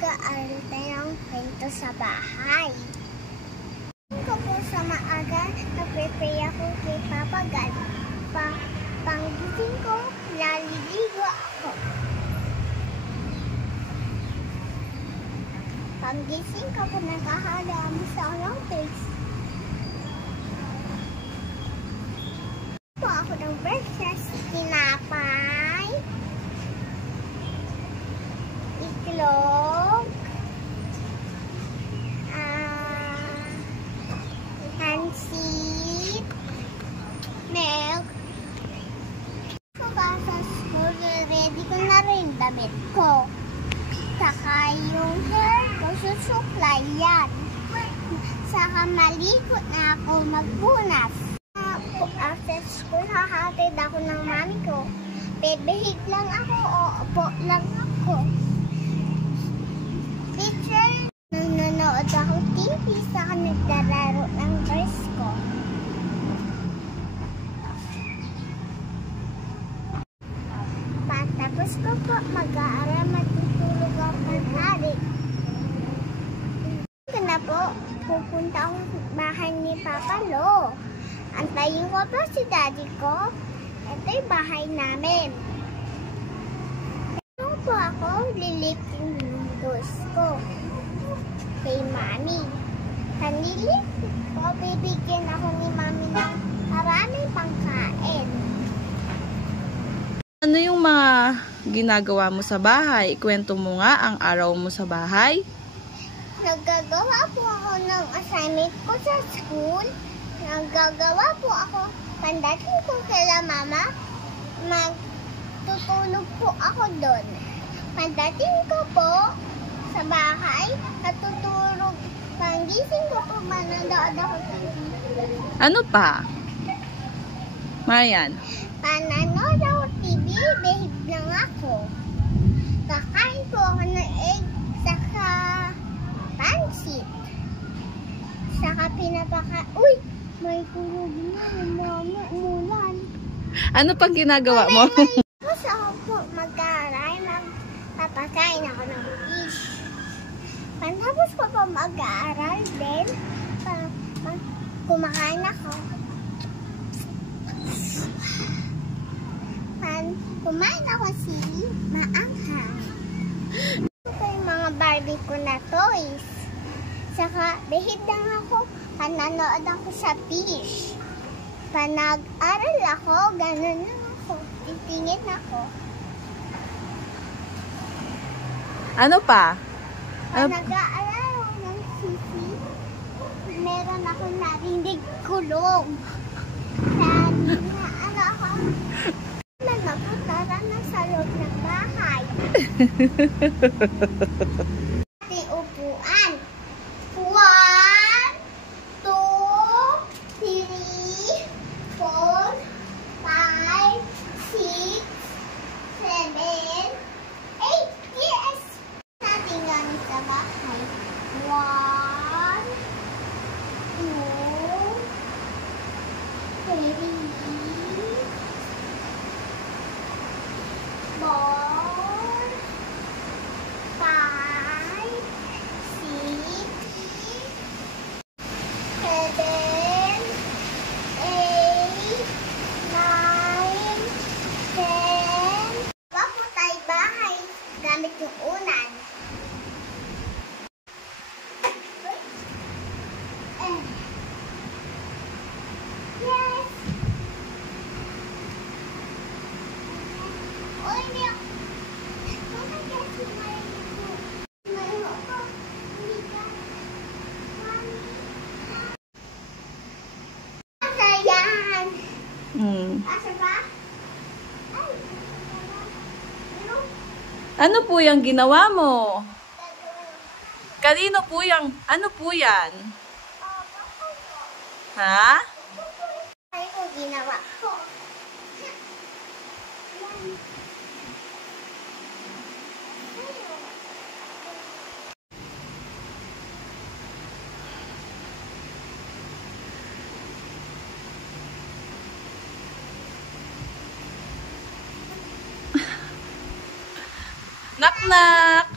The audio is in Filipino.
mag-aaral tayong kwento sa bahay. Ko po sa maaga, nag-prepare ako kay Papa God. Panggising ko, laliligo ako. Panggising ko, naghahalam sa Olympics. Po ako ng breakfast, tinapay, itlog, pansit, milk. Saka sa school, ready ko na rin damit ko. Saka yung hair ko, susuklay yan. Saka maligo na ako magpunas. After school, hahatid ako ng mami ko. Bebehig lang ako o opo lang ako. Teacher, nanonood ako TV, saka naglalaro ng toys ko. Patapos ko po mag-aaral, matutulog ako ng hari. Na po, pupunta ako sa bahay ni Papa Lo. Antayin ko po si Daddy ko. Ito yung bahay namin. Ito po ako, lilipin yung dos ko kay Mami. Kanilipin ko, bibigyan ako ni Mami ng maraming pangkain. Ano yung mga ginagawa mo sa bahay? Ikwento mo nga ang araw mo sa bahay. Naggagawa po ako ng assignment ko sa school. Naggagawa po ako. Pandating ko kila Mama, magtutulog po ako doon. Pandating ko po sa bahay, natutulog. Panggising ko po, manonood ako sa TV. Ano pa? Marian? Pananood ako TV, behib lang ako. Kakain po ako ng egg, saka pansit. Saka uy! May kulog na, mama, umulan. Ano pang ginagawa mo? Tapos ako po mag-aaral, magpapakain ako ng fish. Pantapos ko po mag-aaral din, kumakain ako. Kumain ako si maanghang. Ito yung mga Barbie ko na toys. Saka behid lang ako, pananood ako sa fish. Panag-aral ako, ganun lang ako. Titingin ako. Ano pa? Panag-aaral ako ng sisi. Meron ako narinig kulong. Sabi na ano ako. Naputara na sa loob ng bahay. Ating upuan. 1, 2, 3, 4, 5, 6, 7, 8. Yes! Natin gamit sa bahay. 1, 2, 3, 4, 5, 6, 7, 8, 9, 10. Bago tayo bahay, gamit yung unan. Yes! Ano po yung ginawa mo? Kanino po yung, ano po yan? Ha? Ay ko ginawa ko. Knock knock!